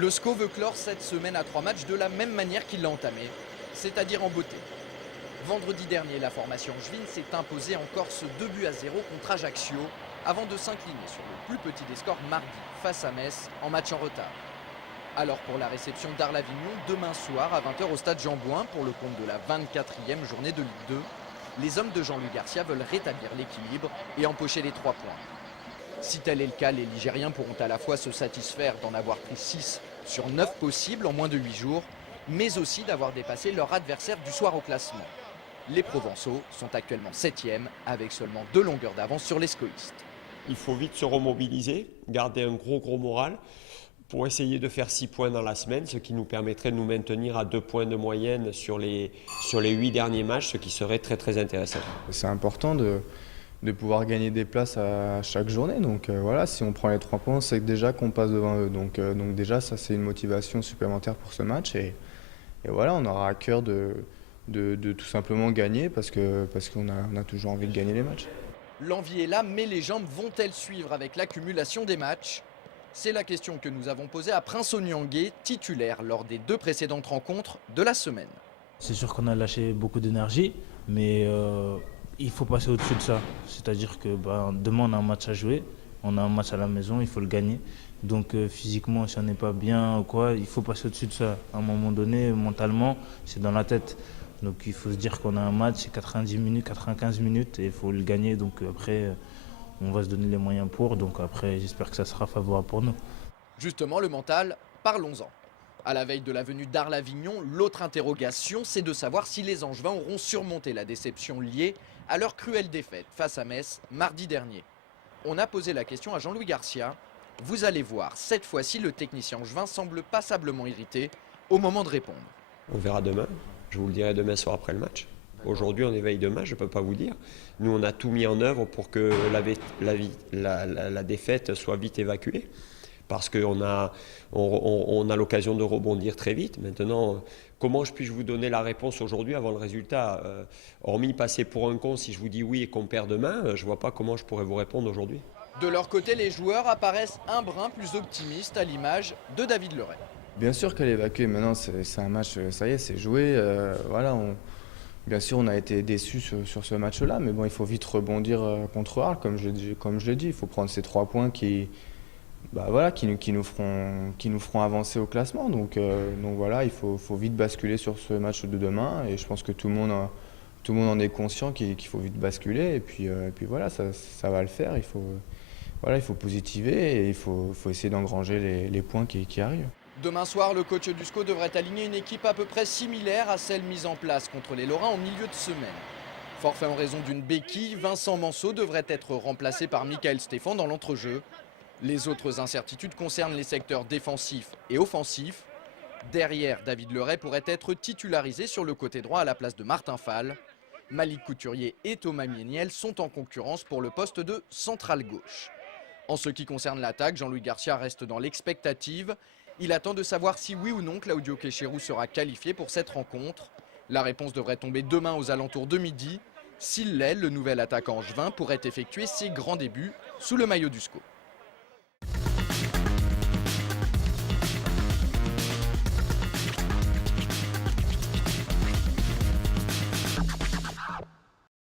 Le SCO veut clore cette semaine à 3 matchs de la même manière qu'il l'a entamée, c'est-à-dire en beauté. Vendredi dernier, la formation angevine s'est imposée en Corse 2-0 contre Ajaccio, avant de s'incliner sur le plus petit des scores mardi face à Metz en match en retard. Alors pour la réception d'Arles-Avignon, demain soir à 20 h au stade Jean-Bouin pour le compte de la 24e journée de Ligue 2, les hommes de Jean-Louis Garcia veulent rétablir l'équilibre et empocher les 3 points. Si tel est le cas, les Ligériens pourront à la fois se satisfaire d'en avoir pris 6 sur 9 possibles en moins de 8 jours, mais aussi d'avoir dépassé leur adversaire du soir au classement. Les Provençaux sont actuellement 7e avec seulement 2 longueurs d'avance sur les scoïstes. Il faut vite se remobiliser, garder un gros moral pour essayer de faire 6 points dans la semaine, ce qui nous permettrait de nous maintenir à 2 points de moyenne sur les 8 derniers matchs, ce qui serait très intéressant. C'est important de pouvoir gagner des places à chaque journée. Donc voilà, si on prend les 3 points, c'est déjà qu'on passe devant eux. Donc déjà, ça c'est une motivation supplémentaire pour ce match. Et voilà, on aura à cœur de tout simplement gagner parce qu'on a toujours envie de gagner les matchs. L'envie est là, mais les jambes vont-elles suivre avec l'accumulation des matchs? C'est la question que nous avons posée à Prince Onyangé, titulaire lors des 2 précédentes rencontres de la semaine. C'est sûr qu'on a lâché beaucoup d'énergie, mais il faut passer au-dessus de ça. C'est-à-dire que demain on a un match à jouer, on a un match à la maison, il faut le gagner. Donc physiquement, si on n'est pas bien ou quoi, il faut passer au-dessus de ça. À un moment donné, mentalement, c'est dans la tête. Donc il faut se dire qu'on a un match, c'est 90 minutes, 95 minutes et il faut le gagner. Donc après, on va se donner les moyens pour. Donc après, j'espère que ça sera favorable pour nous. Justement, le mental, parlons-en. À la veille de la venue d'Arles-Avignon, l'autre interrogation, c'est de savoir si les Angevins auront surmonté la déception liée à leur cruelle défaite face à Metz mardi dernier. On a posé la question à Jean-Louis Garcia. Vous allez voir, cette fois-ci, le technicien angevin semble passablement irrité au moment de répondre. On verra demain. Je vous le dirai demain soir après le match. Aujourd'hui, on est veille de match, je ne peux pas vous dire. Nous, on a tout mis en œuvre pour que la défaite soit vite évacuée. Parce qu'on a l'occasion de rebondir très vite. Maintenant, comment puis-je vous donner la réponse aujourd'hui avant le résultat? Hormis passer pour un con si je vous dis oui et qu'on perd demain, je ne vois pas comment je pourrais vous répondre aujourd'hui. De leur côté, les joueurs apparaissent un brin plus optimistes à l'image de David Leray. Bien sûr qu'elle est évacuée, maintenant c'est un match, ça y est, c'est joué. Voilà, bien sûr on a été déçus sur ce match-là, mais bon, il faut vite rebondir contre Arles, comme je l'ai dit. Il faut prendre ces 3 points qui nous feront avancer au classement. Donc voilà, il faut vite basculer sur ce match de demain, et je pense que tout le monde en est conscient qu'il faut vite basculer, et puis voilà, ça va le faire. Il faut positiver et il faut essayer d'engranger les points qui arrivent. Demain soir, le coach du SCO devrait aligner une équipe à peu près similaire à celle mise en place contre les Lorrains en milieu de semaine. Forfait en raison d'une béquille, Vincent Manceau devrait être remplacé par Michael Stéphane dans l'entrejeu. Les autres incertitudes concernent les secteurs défensifs et offensifs. Derrière, David Leray pourrait être titularisé sur le côté droit à la place de Martin Fall. Malik Couturier et Thomas Mieniel sont en concurrence pour le poste de central gauche. En ce qui concerne l'attaque, Jean-Louis Garcia reste dans l'expectative. Il attend de savoir si oui ou non Claudio Queijerou sera qualifié pour cette rencontre. La réponse devrait tomber demain aux alentours de midi. S'il l'est, le nouvel attaquant angevin pourrait effectuer ses grands débuts sous le maillot du SCO.